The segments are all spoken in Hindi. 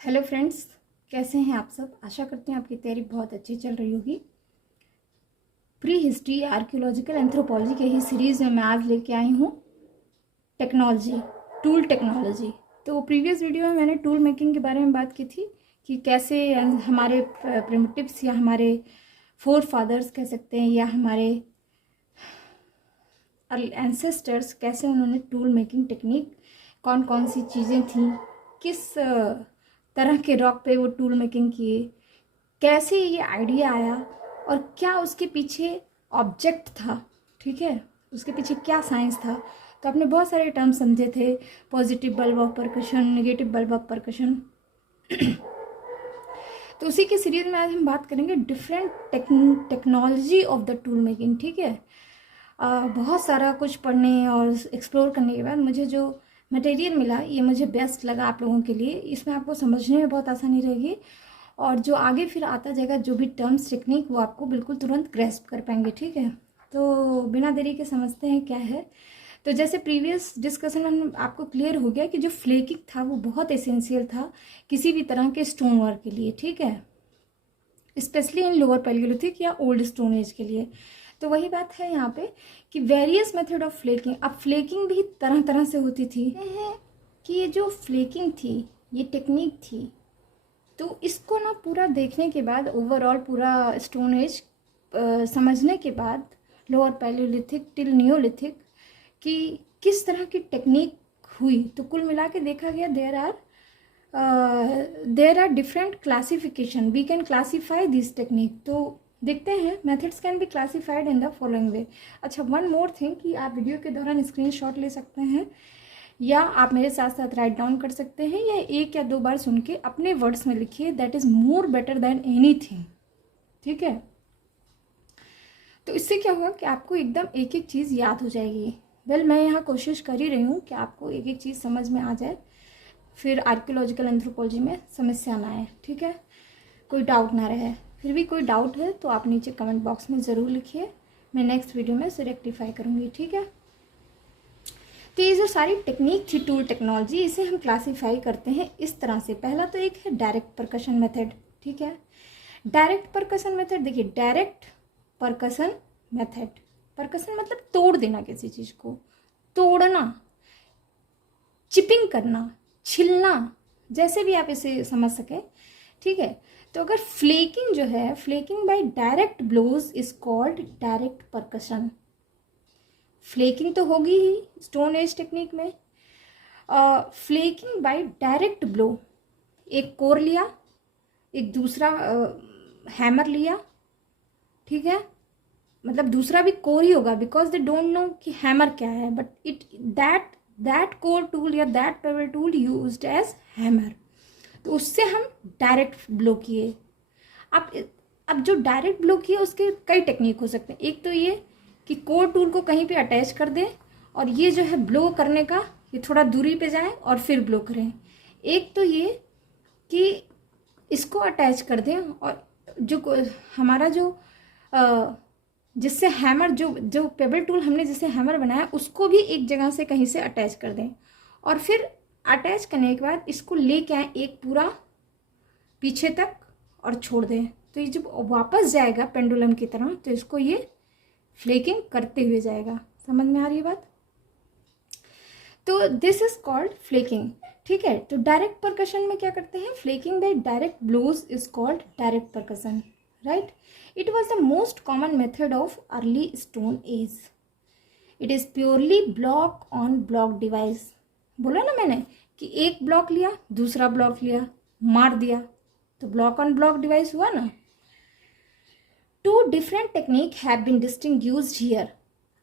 हेलो फ्रेंड्स, कैसे हैं आप सब। आशा करते हैं आपकी तैयारी बहुत अच्छी चल रही होगी। प्री हिस्ट्री, आर्कियोलॉजिकल एंथ्रोपोलॉजी के ही सीरीज़ में मैं आज लेके आई हूँ टेक्नोलॉजी, टूल टेक्नोलॉजी। तो प्रीवियस वीडियो में मैंने टूल मेकिंग के बारे में बात की थी कि कैसे हमारे प्रिमिटिव्स या हमारे फोर फादर्स कह सकते हैं या हमारे एंसेस्टर्स कैसे उन्होंने टूल मेकिंग टेक्निक, कौन कौन सी चीज़ें थी, किस तरह के रॉक पे वो टूल मेकिंग किए, कैसे ये आइडिया आया और क्या उसके पीछे ऑब्जेक्ट था। ठीक है, उसके पीछे क्या साइंस था। तो आपने बहुत सारे टर्म समझे थे, positive bulb of percussion, negative bulb of percussion. तो उसी के सीरीज में आज हम बात करेंगे different technology of the tool making. ठीक है, बहुत सारा कुछ पढ़ने और एक्सप्लोर करने के बाद मुझे जो मटेरियल मिला ये मुझे बेस्ट लगा आप लोगों के लिए। इसमें आपको समझने में बहुत आसानी रहेगी और जो आगे फिर आता जाएगा जो भी टर्म्स टेक्निक वो आपको बिल्कुल तुरंत ग्रेस्प कर पाएंगे। ठीक है, तो बिना देरी के समझते हैं क्या है। तो जैसे प्रीवियस डिस्कशन में आपको क्लियर हो गया कि जो फ्लेकिंग था वो बहुत एसेंशियल था किसी भी तरह के स्टोन वर्क के लिए। ठीक है, स्पेशली इन लोअर पैलियोलिथिक या ओल्ड स्टोन एज के लिए। तो वही बात है यहाँ पे कि वेरियस मेथड ऑफ फ्लेकिंग। अब फ्लेकिंग भी तरह तरह से होती थी कि ये जो फ्लेकिंग थी ये टेक्निक थी। तो इसको ना पूरा देखने के बाद, ओवरऑल पूरा स्टोन एज समझने के बाद, लोअर पैलियोलिथिक टिल नियोलिथिक कि किस तरह की टेक्निक हुई, तो कुल मिला के देखा गया there are different classification, we can classify this technique. तो देखते हैं methods can be classified in the following way. अच्छा, वन मोर थिंग कि आप वीडियो के दौरान स्क्रीनशॉट ले सकते हैं या आप मेरे साथ साथ राइट डाउन कर सकते हैं या एक या दो बार सुन के अपने वर्ड्स में लिखिए, that is more better than anything. ठीक है, तो इससे क्या होगा कि आपको एकदम एक एक चीज़ याद हो जाएगी। मैं यहाँ कोशिश कर ही रही हूँ कि आपको एक एक चीज़ समझ में आ जाए, फिर आर्कियोलॉजिकल एंथ्रोपोलॉजी में समस्या ना आए। ठीक है, कोई डाउट ना रहे। फिर भी कोई डाउट है तो आप नीचे कमेंट बॉक्स में ज़रूर लिखिए, मैं नेक्स्ट वीडियो में इसे रेक्टिफाई करूँगी। ठीक है, तो ये जो सारी टेक्निक थी टूल टेक्नोलॉजी, इसे हम क्लासीफाई करते हैं इस तरह से। पहला तो एक है डायरेक्ट परकशन मेथड। ठीक है, डायरेक्ट परकशन मेथड देखिए, डायरेक्ट परकशन मेथड, परकशन मतलब तोड़ देना, किसी चीज़ को तोड़ना, चिपिंग करना, छिलना, जैसे भी आप इसे समझ सकें। ठीक है, तो अगर फ्लेकिंग जो है, flaking by direct blows is called direct percussion. Flaking तो होगी ही स्टोन एज टेक्निक में। फ्लेकिंग बाय डायरेक्ट ब्लो, एक कोर लिया, एक दूसरा हैमर लिया। ठीक है, मतलब दूसरा भी कोर ही होगा बिकॉज दे डोंट नो कि हैमर क्या है, but it that core tool या that pebble tool used as hammer. तो उससे हम डायरेक्ट ब्लो किए। अब जो डायरेक्ट ब्लो किए उसके कई टेक्निक हो सकते हैं। एक तो ये कि कोर टूल को कहीं पे अटैच कर दें और ये जो है ब्लो करने का, ये थोड़ा दूरी पे जाए और फिर ब्लो करें। एक तो ये कि इसको अटैच कर दें और जो हमारा जो जिससे हैमर, जो पेबल टूल हमने जिससे हैमर बनाया उसको भी एक जगह से कहीं से अटैच कर दें और फिर अटैच करने के बाद इसको लेके आए एक पूरा पीछे तक और छोड़ दें। तो ये जब वापस जाएगा पेंडुलम की तरह तो इसको ये फ्लेकिंग करते हुए जाएगा। समझ में आ रही है बात? तो दिस इज कॉल्ड फ्लेकिंग। ठीक है, तो डायरेक्ट परकशन में क्या करते हैं, flaking by direct blows is called direct percussion, right. It was the most common method of early stone age. It is purely block on block device. बोला ना मैंने कि एक ब्लॉक लिया, दूसरा ब्लॉक लिया, मार दिया, तो ब्लॉक ऑन ब्लॉक डिवाइस हुआ ना। Two different technique have been distinguished here.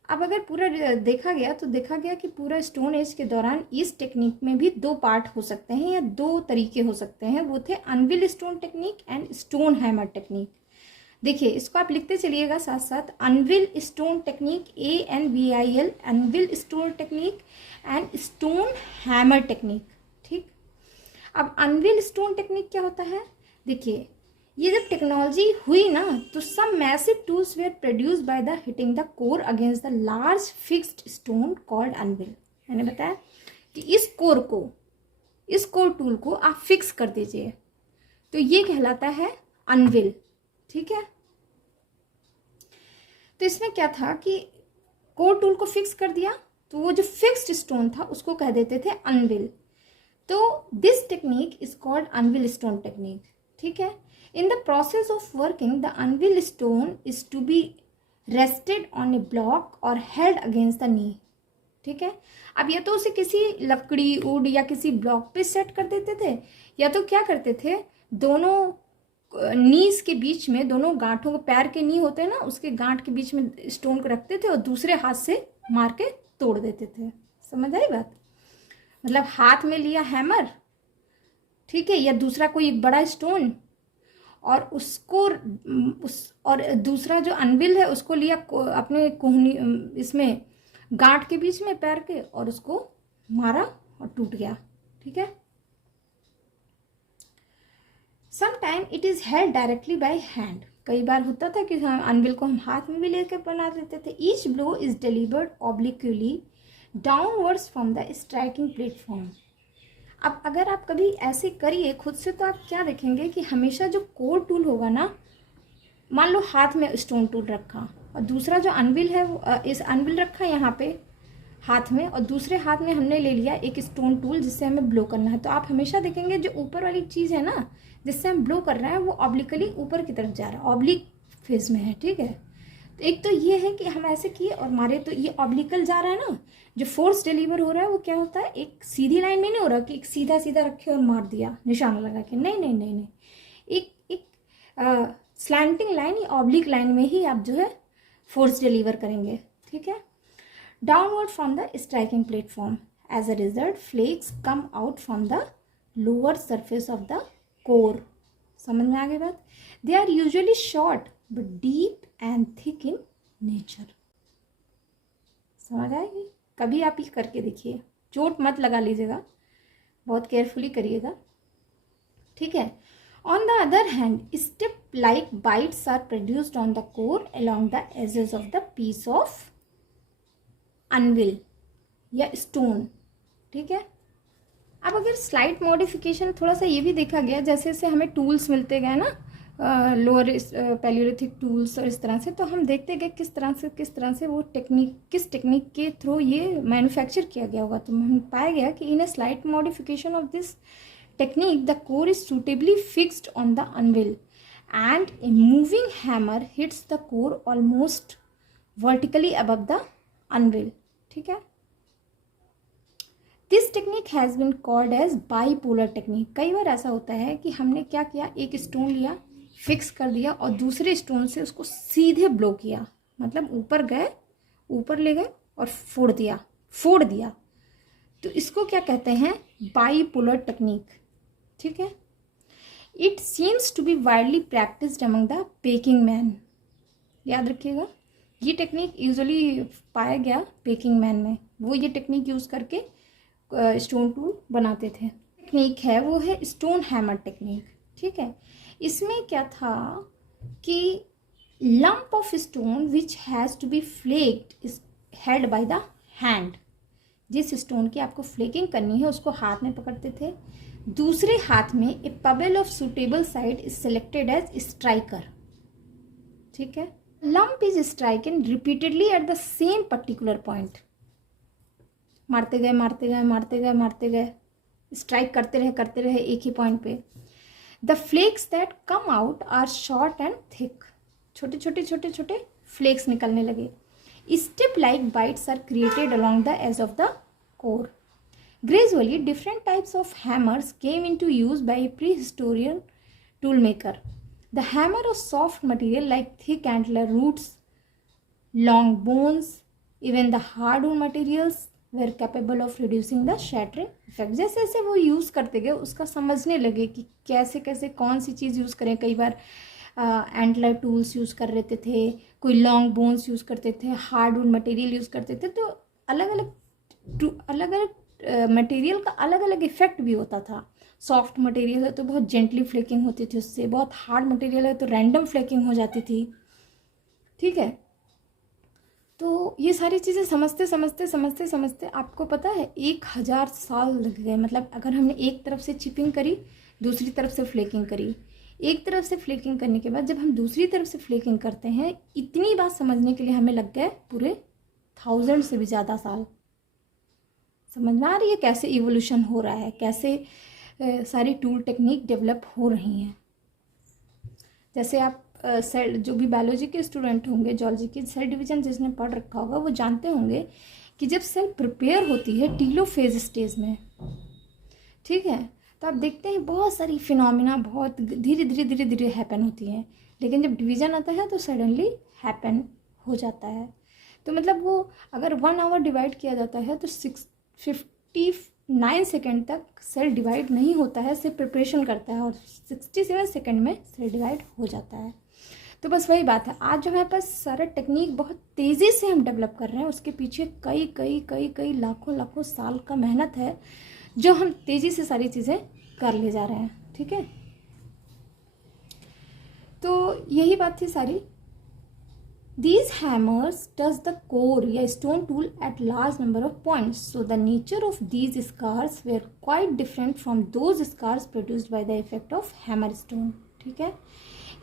अब अगर पूरा देखा गया तो देखा गया कि पूरा स्टोन एज के दौरान इस टेक्निक में भी दो पार्ट हो सकते हैं या दो तरीके हो सकते हैं। वो थे unveil stone technique and stone hammer technique. देखिए, इसको आप लिखते चलिएगा साथ साथ, unveil stone technique, ANVIL, unveil stone technique and stone hammer technique. ठीक, अब अनविल स्टोन टेक्निक क्या होता है, देखिए ये जब टेक्नोलॉजी हुई ना तो some massive tools were produce by the hitting the core against the large fixed stone called anvil. मैंने बताया कि इस कोर को इस कोर टूल को आप फिक्स कर दीजिए, तो ये कहलाता है अनविल। ठीक है, तो इसमें क्या था कि कोर टूल को फिक्स कर दिया, तो वो जो फिक्स्ड स्टोन था उसको कह देते थे अनविल। तो this technique is called anvil stone technique. ठीक है, in the process of working the anvil stone is to be rested on a block और हेल्ड अगेंस्ट द नी। ठीक है, अब या तो उसे किसी लकड़ी, वुड या किसी ब्लॉक पे सेट कर देते थे, या तो क्या करते थे, दोनों नीज के बीच में, दोनों गांठों को, पैर के नी होते हैं ना, उसके गांठ के बीच में स्टोन को रखते थे और दूसरे हाथ से मार के तोड़ देते थे। समझ आई बात? मतलब हाथ में लिया हैमर, ठीक है, या दूसरा कोई एक बड़ा स्टोन, और उसको और दूसरा जो अनविल है उसको लिया अपने कोहनी, इसमें गांठ के बीच में पैर के, और उसको मारा और टूट गया। ठीक है, sometime it is held directly by hand. कई बार होता था कि हम अनविल को हम हाथ में भी लेकर बना देते थे। Each blow is delivered obliquely downwards from the striking platform. अब अगर आप कभी ऐसे करिए खुद से, तो आप क्या देखेंगे कि हमेशा जो कोर टूल होगा ना, मान लो हाथ में स्टोन टूल रखा और दूसरा जो अनविल है इस अनविल रखा यहाँ पे हाथ में, और दूसरे हाथ में हमने ले लिया एक स्टोन टूल जिससे हमें ब्लो करना है, तो आप हमेशा देखेंगे जो ऊपर वाली चीज़ है ना जिससे हम ब्लो कर रहे हैं वो ऑब्लिकली ऊपर की तरफ जा रहा है, ऑब्लिक फेज में है। ठीक है, तो एक तो ये है कि हम ऐसे किए और मारे, तो ये ऑब्लिकल जा रहा है ना, जो फोर्स डिलीवर हो रहा है वो क्या होता है, एक सीधी लाइन में नहीं हो रहा कि एक सीधा सीधा रखे और मार दिया निशान लगा के, नहीं नहीं नहीं नहीं, एक एक स्लैंटिंग लाइन या ऑब्लिक लाइन में ही आप जो है फोर्स डिलीवर करेंगे। ठीक है, downward from the striking platform, as a result flakes come out from the lower surface of the core. समझ में आ गई बात? They are usually short but deep and thick in nature. समझ आएगी? कभी आप ये करके देखिए, चोट मत लगा लीजिएगा, बहुत केयरफुली करिएगा। ठीक है, on the other hand step like bites are produced on the core along the edges of the piece of anvil या स्टोन। ठीक है, अब अगर स्लाइट मॉडिफिकेशन थोड़ा सा ये भी देखा गया, जैसे जैसे हमें टूल्स मिलते गए ना, लोअर पैलियोलिथिक टूल्स और इस तरह से, तो हम देखते गए किस तरह से वो टेक्निक, किस टेक्निक के थ्रू ये मैन्युफैक्चर किया गया होगा। तो हम पाया गया कि in a slight modification of this technique the core is suitably fixed on the anvil and a moving hammer hits the core almost vertically above the anvil. ठीक है, this technique has been called as bipolar technique. कई बार ऐसा होता है कि हमने क्या किया, एक स्टोन लिया, फिक्स कर दिया और दूसरे स्टोन से उसको सीधे ब्लो किया, मतलब ऊपर गए, ऊपर ले गए और फोड़ दिया। तो इसको क्या कहते हैं, बाईपोलर टेक्निक। ठीक है, it seems to be widely practised among the Peking man. याद रखिएगा, ये टेक्निक यूजुअली पाया गया पेकिंग मैन में, वो ये टेक्निक यूज़ करके स्टोन टूल बनाते थे। टेक्निक है वो है स्टोन हैमर टेक्निक। ठीक है, इसमें क्या था कि lump of stone which has to be flaked is held by the hand. जिस स्टोन की आपको फ्लेकिंग करनी है उसको हाथ में पकड़ते थे, दूसरे हाथ में a pebble of suitable side is selected as striker. ठीक है, lump is stricken repeatedly at the same particular point. मारते गए, स्ट्राइक करते रहे एक ही पॉइंट पे। The flakes that come out are short and thick. छोटे फ्लेक्स निकलने लगे। Step like bites are created along the edge of the core. Gradually different types of hammers came into use by a prehistorian tool maker. The hammer of soft material like thick antler roots, long bones, even the hardwood materials were capable of reducing the shattering effect. जैसे जैसे वो यूज़ करते गए उसका समझने लगे कि कैसे कैसे कौन सी चीज़ यूज़ करें। कई बार एंटलर टूल्स यूज़ कर लेते थे, कोई लॉन्ग बोन्स यूज़ करते थे, हार्डवुड मटेरियल यूज़ करते थे। तो अलग अलग मटेरियल का अलग अलग इफेक्ट भी होता था। सॉफ्ट मटेरियल है तो बहुत जेंटली फ्लेकिंग होती थी उससे, बहुत हार्ड मटेरियल है तो रैंडम फ्लेकिंग हो जाती थी। ठीक है, तो ये सारी चीज़ें समझते समझते समझते समझते आपको पता है 1000 साल लग गए। मतलब अगर हमने एक तरफ से चिपिंग करी, दूसरी तरफ से फ्लेकिंग करी, एक तरफ से फ्लेकिंग करने के बाद जब हम दूसरी तरफ से फ्लेकिंग करते हैं, इतनी बात समझने के लिए हमें लग गए पूरे 1000 से भी ज़्यादा साल। समझ में आ रही है कैसे इवोल्यूशन हो रहा है, कैसे सारी टूल टेक्निक डेवलप हो रही हैं। जैसे आप सेल, जो भी बायोलॉजी के स्टूडेंट होंगे, जूलॉजी की सेल डिवीजन जिसने पढ़ रखा होगा वो जानते होंगे कि जब सेल प्रिपेयर होती है टीलोफेज स्टेज में, ठीक है, तो आप देखते हैं बहुत सारी फिनोमिना बहुत धीरे धीरे धीरे धीरे हैपन होती हैं, लेकिन जब डिवीज़न आता है तो सडनली हैपन हो जाता है। तो मतलब वो अगर 1 आवर डिवाइड किया जाता है तो 59 सेकेंड तक सेल डिवाइड नहीं होता है, सिर्फ प्रिपरेशन करता है, और 67 सेकेंड में सेल डिवाइड हो जाता है। तो बस वही बात है, आज जो हमारे पास सारा टेक्निक बहुत तेज़ी से हम डेवलप कर रहे हैं, उसके पीछे कई कई कई कई लाखों लाखों साल का मेहनत है, जो हम तेज़ी से सारी चीज़ें कर ले जा रहे हैं। ठीक है, तो यही बात थी सारी। These hammers touch the core या stone tool at large number of points. So the nature of these scars were quite different from those scars produced by the effect of hammer stone. ठीक है,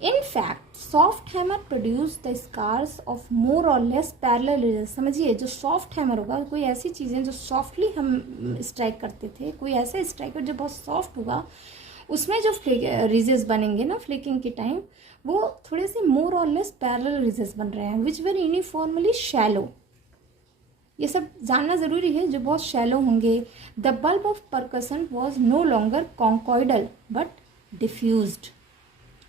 In fact, soft hammer produce the scars of more or less parallel ridges. समझिए, जो soft hammer होगा, कोई ऐसी चीज़ें जो softly हम स्ट्राइक करते थे, कोई ऐसा स्ट्राइकर जो बहुत सॉफ्ट होगा, उसमें जो रिजेस बनेंगे ना फ्लेकिंग के टाइम, वो थोड़े से मोर और लेस पैरेलल रिजेस बन रहे हैं, विच वेर यूनिफॉर्मली शैलो। ये सब जानना ज़रूरी है, जो बहुत शैलो होंगे। The bulb of percussion was no longer conchoidal but diffused.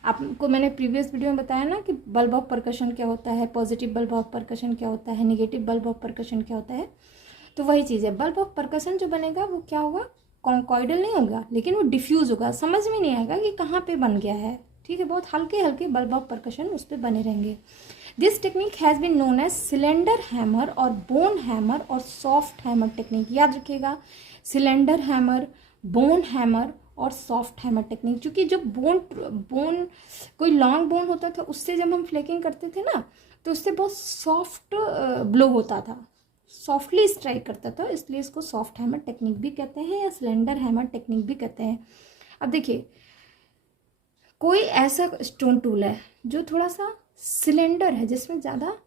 आपको मैंने प्रीवियस वीडियो में बताया ना कि बल्ब ऑफ परकशन क्या होता है, पॉजिटिव बल्ब ऑफ परकशन क्या होता है, नेगेटिव बल्ब ऑफ परकशन क्या होता है। तो वही चीज़ है, बल्ब ऑफ परकशन जो बनेगा वो क्या होगा, कॉन्कॉइडल नहीं होगा, लेकिन वो डिफ्यूज होगा, समझ में नहीं आएगा कि कहाँ पे बन गया है। ठीक है, बहुत हल्के हल्के बल्ब ऑफ परकशन उस पर बने रहेंगे। This technique has been known as cylinder hammer और बोन हैमर और सॉफ्ट हैमर टेक्निक। याद रखिएगा, सिलेंडर हैमर, बोन हैमर और सॉफ्ट हैमर टेक्निक। क्योंकि जो बोन कोई लॉन्ग बोन होता था, उससे जब हम फ्लेकिंग करते थे ना, तो उससे बहुत सॉफ्ट ब्लो होता था, सॉफ्टली स्ट्राइक करता था, इसलिए इसको सॉफ्ट हैमर टेक्निक भी कहते हैं या सिलेंडर हैमर टेक्निक भी कहते हैं। अब देखिए, कोई ऐसा स्टोन टूल है जो थोड़ा सा सिलेंडर है, जिसमें ज़्यादा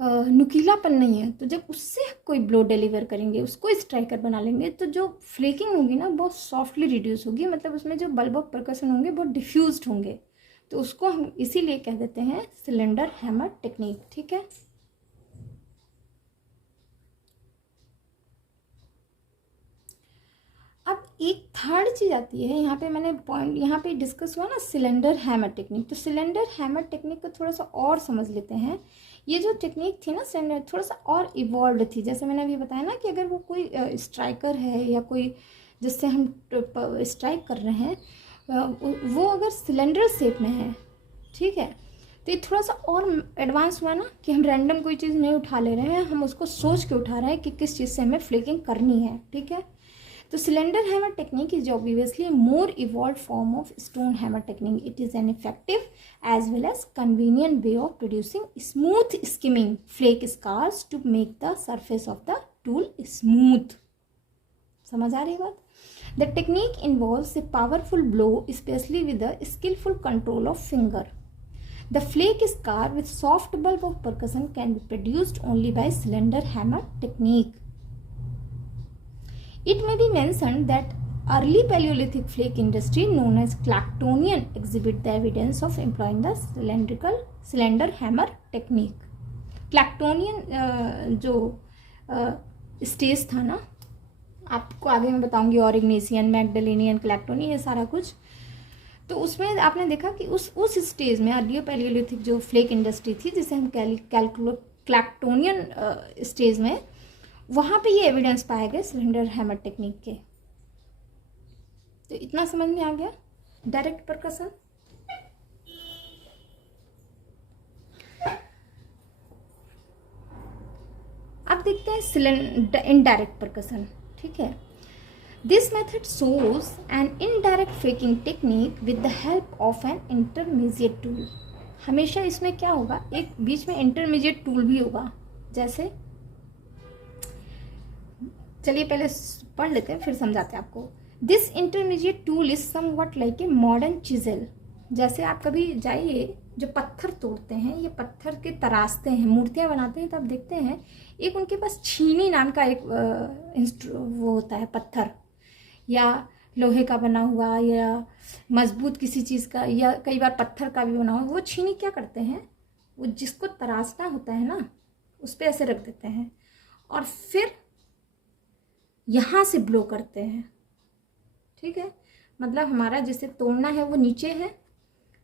नुकीलापन नहीं है, तो जब उससे कोई ब्लो डिलीवर करेंगे, उसको स्ट्राइकर बना लेंगे, तो जो फ्लेकिंग होगी ना बहुत सॉफ्टली रिड्यूस होगी, मतलब उसमें जो बल्ब ऑफ परकशन होंगे बहुत डिफ्यूज्ड होंगे, तो उसको हम इसीलिए कह देते हैं सिलेंडर हैमर टेक्निक। ठीक है, अब एक थर्ड चीज़ आती है, यहाँ पे मैंने पॉइंट यहाँ पे डिस्कस हुआ ना सिलेंडर हैमर टेक्निक, तो सिलेंडर हैमर टेक्निक को थोड़ा सा और समझ लेते हैं। ये जो टेक्निक थी ना सिलेंडर, थोड़ा सा और इवॉल्व थी। जैसे मैंने अभी बताया ना कि अगर वो कोई स्ट्राइकर है या कोई जिससे हम स्ट्राइक कर रहे हैं, वो अगर सिलेंडर शेप में है, ठीक है, तो ये थोड़ा सा और एडवांस हुआ ना कि हम रैंडम कोई चीज़ नहीं उठा ले रहे हैं, हम उसको सोच के उठा रहे हैं कि किस चीज़ से हमें फ्लेकिंग करनी है। ठीक है, तो cylinder hammer technique is obviously a more evolved form of stone hammer technique. It is an effective as well as convenient way of producing smooth skimming flake scars to make the surface of the tool smooth. समझ आ रही है बात? The technique involves a powerful blow, especially with the skillful control of finger. The flake scar with soft bulb of percussion can be produced only by cylinder hammer technique. It may be mentioned that early Paleolithic flake industry known as Clactonian exhibit the evidence of employing the cylinder hammer technique. Clactonian जो स्टेज था ना, आपको आगे मैं बताऊंगी, ऑरिग्नेसियन, मैगडेलेनियन, क्लैक्टोनियन, ये सारा कुछ। तो उसमें आपने देखा कि उस स्टेज में अर्ली पैलियोलिथिक जो फ्लेक इंडस्ट्री थी, जिसे हम क्लैक्टोनियन स्टेज में, वहाँ पे ये एविडेंस पाए गए सिलेंडर हैमर टेक्निक के। तो इतना समझ में आ गया डायरेक्ट परकशन। अब देखते हैं इनडायरेक्ट परकशन। ठीक है, this method shows an indirect flaking technique with the help of an intermediate tool. हमेशा इसमें क्या होगा, एक बीच में इंटरमीडिएट टूल भी होगा। जैसे चलिए पहले पढ़ लेते हैं फिर समझाते हैं आपको। This intermediate tool is somewhat like a modern chisel. जैसे आप कभी जाइए जो पत्थर तोड़ते हैं, ये पत्थर के तराशते हैं, मूर्तियां बनाते हैं, तो आप देखते हैं एक उनके पास छीनी नाम का एक वो होता है पत्थर, या लोहे का बना हुआ या मजबूत किसी चीज़ का, या कई बार पत्थर का भी बना हुआ। वो छीनी क्या करते हैं, वो जिसको तराशना होता है ना उस पर ऐसे रख देते हैं और फिर यहाँ से ब्लो करते हैं। ठीक है, मतलब हमारा जिसे तोड़ना है वो नीचे है,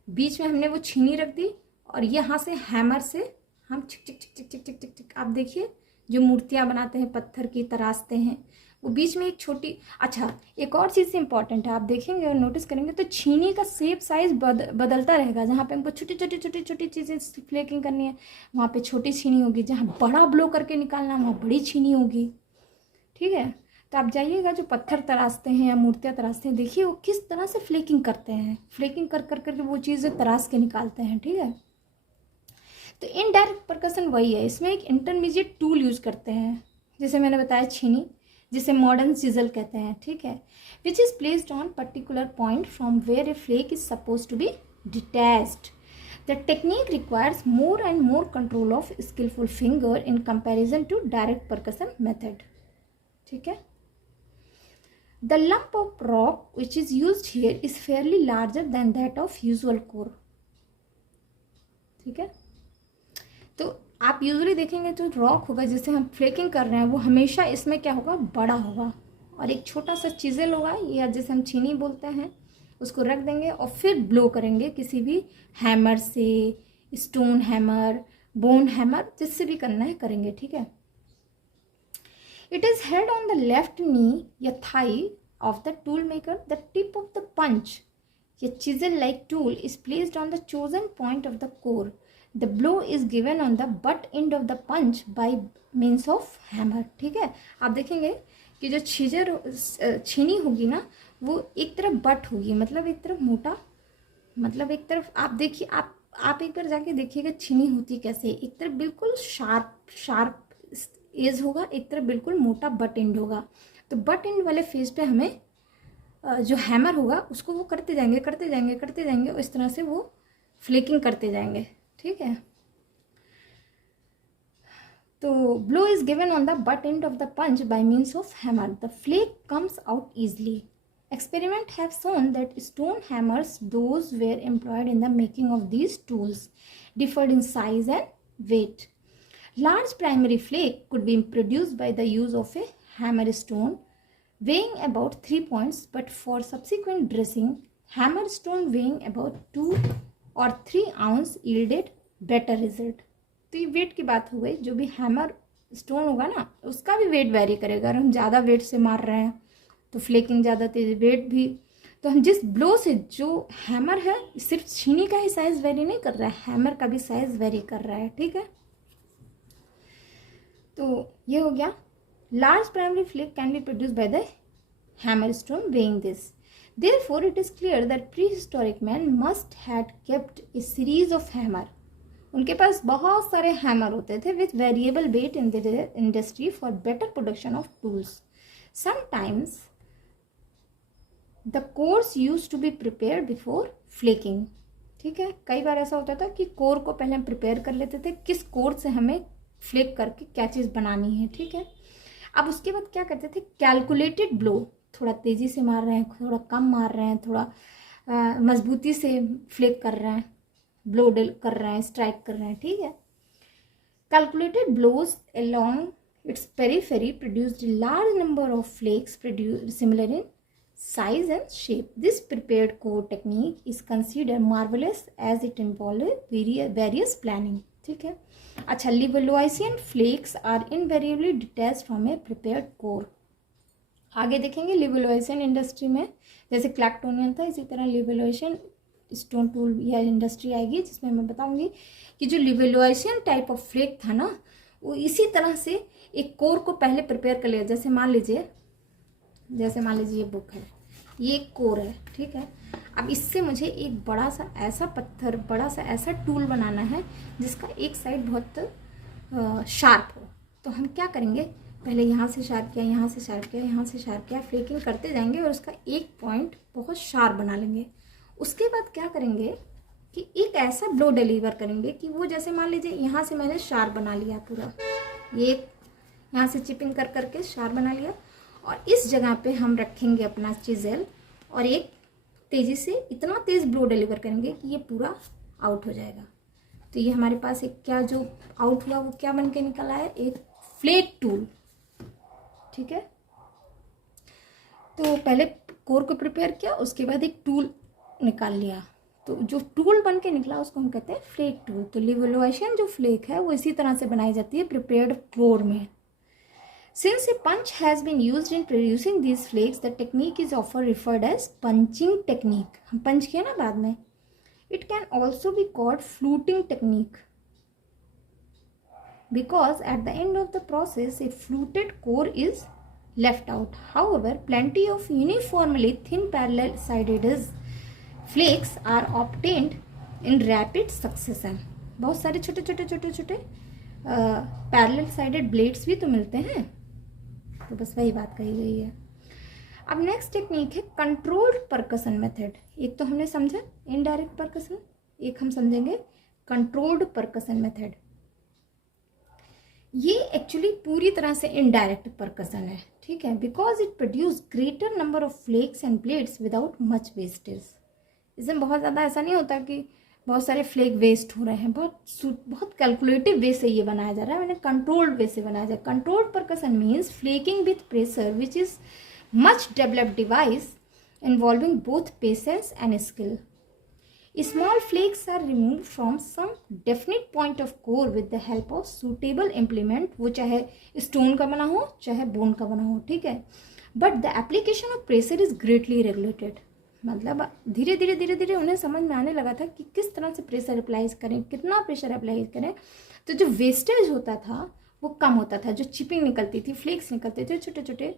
बीच में हमने वो छीनी रख दी और यहाँ से हैमर से हम चिक चिक चिक चिक चिक चिक चिक चिक। आप देखिए जो मूर्तियाँ बनाते हैं पत्थर की तराशते हैं, वो बीच में एक छोटी, अच्छा एक और चीज़ इंपॉर्टेंट है, आप देखेंगे और नोटिस करेंगे तो छीनी का शेप साइज बदलता रहेगा। जहाँ पे हमको छोटी छोटी छोटी छोटी चीज़ें फ्लेकिंग करनी है वहाँ पे छोटी छीनी होगी, जहाँ बड़ा ब्लो करके निकालना वहाँ बड़ी छीनी होगी। ठीक है, तो आप जाइएगा जो पत्थर तराशते हैं या मूर्तियाँ तराशते हैं, देखिए वो किस तरह से फ्लेकिंग करते हैं, फ्लेकिंग कर कर करके वो चीज़ें तराश के निकालते हैं। ठीक है, तो इनडायरेक्ट परकशन वही है, इसमें एक इंटरमीडिएट टूल यूज करते हैं, जैसे मैंने बताया छीनी, जिसे मॉडर्न सिजल कहते हैं। ठीक है, which is placed on particular point from where a flake is suppose to be detached. The technique requires more and more control of skilful finger in comparison to direct percussion method. ठीक है, the lump of rock which is used here is fairly larger than that of usual core. ठीक है, तो आप यूजुअली देखेंगे जो रॉक होगा जिसे हम फ्लेकिंग कर रहे हैं वो हमेशा इसमें क्या होगा, बड़ा होगा, और एक छोटा सा चिज़ल होगा या जिसे हम छीनी बोलते हैं उसको रख देंगे और फिर ब्लो करेंगे किसी भी हैमर से, स्टोन हैमर, बोन हैमर, जिससे भी करना है करेंगे। ठीक है, it is held on the left knee या thigh of the tool maker. The tip of the punch या chisel like tool is placed on the chosen point of the core. The blow is given on the butt end of the punch by means of hammer. ठीक है, आप देखेंगे कि जो छीनी होगी ना वो एक तरफ बट होगी, मतलब एक तरफ मोटा, मतलब एक तरफ आप देखिए, आप एक बार जाके देखिएगा छीनी होती कैसे, एक तरफ बिल्कुल शार्प एज होगा, एक तरफ बिल्कुल मोटा बट एंड होगा। तो बट एंड वाले फेज पे हमें जो हैमर होगा उसको वो करते जाएंगे करते जाएंगे करते जाएंगे और इस तरह से वो फ्लेकिंग करते जाएंगे। ठीक है, तो blow is given on the butt end of the punch by means of hammer. The flake comes out easily. Experiment have shown that stone hammers, those were employed in the making of these tools, differed in size and weight. Large primary flake could be produced by the use of a hammer stone weighing about 3 points, but for subsequent dressing, hammer stone weighing about 2 or 3 ounce yielded better result. तो ये वेट की बात हो गई, जो भी हैमर स्टोन होगा ना उसका भी वेट वेरी करेगा। अगर हम ज़्यादा वेट से मार रहे हैं तो फ्लेकिंग ज़्यादा तेज, वेट भी, तो हम जिस ब्लो से, जो हैमर है सिर्फ छीनी का ही साइज वेरी नहीं कर रहा है, हैमर का भी साइज वेरी कर रहा है। ठीक है, तो ये हो गया। Large primary flake can be produce by the hammer stone weighing this. Therefore it is clear that prehistoric man must had kept a series of hammer. उनके पास बहुत सारे हैमर होते थे with variable weight in the industry for better production of tools. Sometimes the cores use to be prepare before flaking. ठीक है, कई बार ऐसा होता था कि कोर को पहले हम प्रिपेयर कर लेते थे, किस कोर से हमें फ्लेक करके क्या चीज़ बनानी है। ठीक है, अब उसके बाद क्या करते थे, कैलकुलेटेड ब्लो, थोड़ा तेज़ी से मार रहे हैं, थोड़ा कम मार रहे हैं, थोड़ा मजबूती से फ्लेक कर रहे हैं, ब्लो कर रहे हैं, स्ट्राइक कर रहे हैं। ठीक है, calculated blows along its periphery produced large number of flakes similar in size and shape. This prepared core technique is considered marvelous as it involves various planning. ठीक है, अच्छा, Levalloisian flakes are invariably detached from a prepared core. आगे देखेंगे Levalloisian इंडस्ट्री में जैसे क्लैक्टोनियन था, इसी तरह Levalloisian स्टोन टूल या इंडस्ट्री आएगी जिसमें मैं बताऊंगी कि जो Levalloisian टाइप ऑफ फ्लेक था ना वो इसी तरह से एक कोर को पहले प्रिपेयर कर लिया। जैसे मान लीजिए ये बुक है, ये कोर है, ठीक है। अब इससे मुझे एक बड़ा सा ऐसा पत्थर, बड़ा सा ऐसा टूल बनाना है जिसका एक साइड बहुत शार्प हो। तो हम क्या करेंगे, पहले यहाँ से शार्प किया, यहाँ से शार्प किया, यहाँ से शार्प किया, फ्लेकिंग करते जाएंगे और उसका एक पॉइंट बहुत शार्प बना लेंगे। उसके बाद क्या करेंगे कि एक ऐसा ब्लो डिलीवर करेंगे कि वो जैसे मान लीजिए यहाँ से मैंने शार्प बना लिया पूरा, ये यहाँ से चिपिंग कर करके शार्प बना लिया, और इस जगह पे हम रखेंगे अपना चिज़ल और एक तेज़ी से इतना तेज़ ब्लो डिलीवर करेंगे कि ये पूरा आउट हो जाएगा। तो ये हमारे पास एक क्या जो आउट हुआ वो क्या बन के निकला है, एक फ्लेक टूल, ठीक है। तो पहले कोर को प्रिपेयर किया, उसके बाद एक टूल निकाल लिया, तो जो टूल बन के निकला उसको हम कहते हैं फ्लेक टूल। तो लिवोल्यूशन जो फ्लेक है वो इसी तरह से बनाई जाती है प्रिपेयर्ड कोर में। Since a punch has been used in producing these flakes, the technique is often referred as punching technique. हम पंच किया ना बाद में. It can also be called fluting technique because at the end of the process, a fluted core is left out. However, plenty of uniformly thin parallel-sided flakes are obtained in rapid succession. बहुत सारे छोटे छोटे छोटे छोटे पैरेलल साइडेड ब्लेड्स भी तो मिलते हैं, तो बस वही बात कही गई है। अब नेक्स्ट टेक्निक है कंट्रोल्ड परकसन मेथड। एक तो हमने समझा इनडायरेक्ट परकसन, एक हम समझेंगे कंट्रोल्ड परकसन मेथड। ये एक्चुअली पूरी तरह से इनडायरेक्ट परकसन है, ठीक है, because it produce greater number of flakes and blades without much wastage. इसमें बहुत ज़्यादा ऐसा नहीं होता कि बहुत सारे फ्लेक वेस्ट हो रहे हैं, बहुत कैलकुलेटिव वे से ये बनाया जा रहा है, मैंने कंट्रोल्ड वे से बनाया जाए। Controlled percussion means flaking with pressure which is much developed device involving both patience and skill. Small flakes are remove from some definite point of core with the help of suitable implement, वो चाहे स्टोन का बना हो चाहे बोन का बना हो, ठीक है, but the application of pressure is greatly regulated. मतलब धीरे धीरे धीरे धीरे उन्हें समझ में आने लगा था कि किस तरह से प्रेशर अप्लाई करें, कितना प्रेशर अप्लाई करें, तो जो वेस्टेज होता था वो कम होता था, जो चिपिंग निकलती थी, फ्लेक्स निकलते थे छोटे छोटे,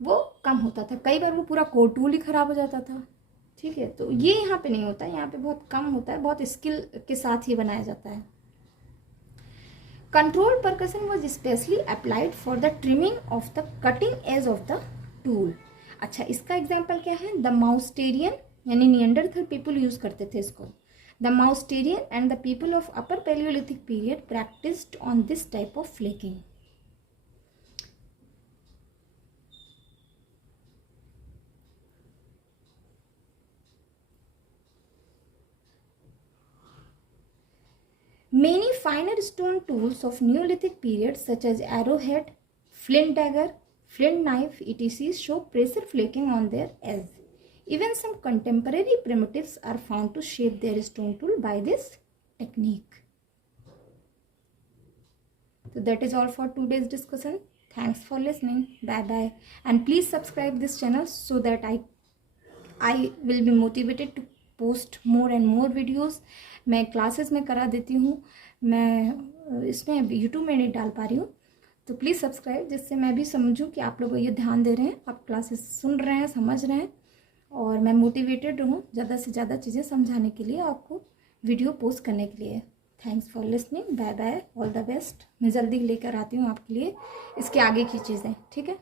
वो कम होता था। कई बार वो पूरा कोर टूल ही खराब हो जाता था, ठीक है। तो ये यहाँ पे नहीं होता, यहाँ पे बहुत कम होता है, बहुत स्किल के साथ ही बनाया जाता है। Controlled परकसन was specially applied for the trimming of the cutting edge of the tool. अच्छा, इसका एग्जाम्पल क्या है, द माउस्टेरियन यानी निएंडरथल पीपल यूज करते थे इसको। The Mousterian and the people of Upper Palaeolithic period practised on this type of flaking. Many finer stone tools of Neolithic period such as arrowhead, flint dagger, flint knife, etc. show pressure flaking on their edge. Even some contemporary primitives are found to shape their stone tool by this technique. So that is all for today's discussion. Thanks for listening. Bye bye. And please subscribe this channel so that I will be motivated to post more and more videos. मैं क्लासेस में करा देती हूँ, मैं इसमें यूट्यूब में नहीं डाल पा रही हूँ, तो प्लीज़ सब्सक्राइब, जिससे मैं भी समझूँ कि आप लोग ये ध्यान दे रहे हैं, आप क्लासेस सुन रहे हैं, समझ रहे हैं, और मैं मोटिवेटेड हूँ ज़्यादा से ज़्यादा चीज़ें समझाने के लिए, आपको वीडियो पोस्ट करने के लिए। Thanks for listening, bye bye, all the best. मैं जल्दी लेकर आती हूँ आपके लिए इसके आगे की चीज़ें, ठीक है।